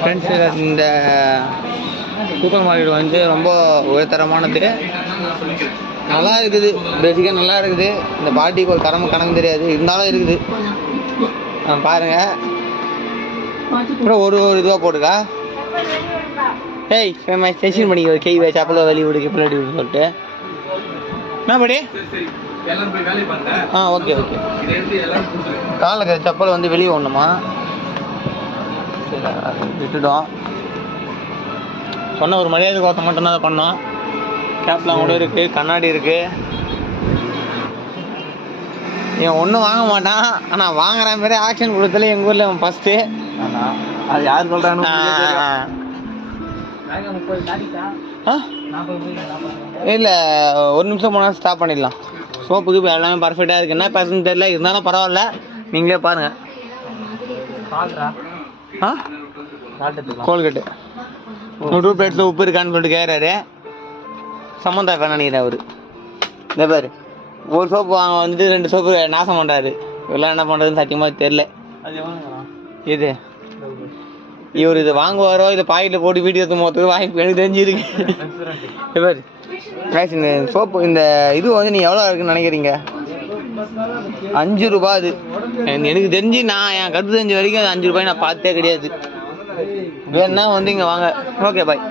Friends, இந்த super market வந்து ரொம்ப உயர்தரமானது. நல்லா இருக்குது, பேசிக்காக நல்லா இருக்குது. இந்த பாட்டிக்கு ஒரு கணக்கு தெரியாது, இருந்தாலும் இருக்குது. பாருங்கள். அப்புறம் ஒரு இதுவாக போட்டுக்கா. ஏய் செஷன் பண்ணிக்க கை வச்சு அப்பளோ வெளியே விடுக்கு பிள்ளாடி விடு சொல்லிட்டு என்ன படி. Okay okay. காலில் செப்பல் வந்து வெளியே ஒண்ணுமா விட்டுட்டோம். சொன்ன ஒரு மரியாதை கோத்தம் மட்டும்தான் அதை பண்ணோம். கேப்லாம் கூட இருக்குது, கண்ணாடி இருக்குது. இவன் ஒன்றும் வாங்க மாட்டான், ஆனால் வாங்குற மாதிரி ஆக்ஷன் கொடுத்தல எங்கள் ஊரில் அவன் ஃபஸ்ட்டு. அது யார் சொல்கிறான்னு இல்லை, ஒரு நிமிஷம் போனால் ஸ்டாப் பண்ணிடலாம். சோப்புக்கு இப்போ எல்லாமே பர்ஃபெக்டாக இருக்குது. என்ன பேசுன்னு தெரியல, இருந்தாலும் பரவாயில்ல, நீங்களே பாருங்கள். கோல்கேட்டு 2 பிளேட்ஸில் உப்பு இருக்கான்னு சொல்லிட்டு கேட்குறாரு. சம்மந்தா ஃபேன் நினைக்கிறேன் அவர். இந்த பேர் ஒரு சோப்பு வாங்க வந்துட்டு 2 சோப்பு நாசம் பண்ணுறாரு. இதெல்லாம் என்ன பண்ணுறதுன்னு சத்தியமாக தெரில. இது இவர் இது வாங்குவாரோ இதை பாக்கெட்டில் போட்டு வீடியோ எடுத்து மொத்தத்துக்கு வாய்ப்பு எனக்கு தெரிஞ்சிருக்கு. பேர் இந்த சோப்பு இந்த இது வந்து நீ எவ்வளோ இருக்குன்னு நினைக்கிறீங்க? 5 ரூபா. அது எனக்கு தெரிஞ்சு நான் என் கருத்து தெரிஞ்ச வரைக்கும் அது 5 ரூபாய் நான் பார்த்தே கிடையாது. வேணுன்னா வந்து இங்கே வாங்க. Okay bye.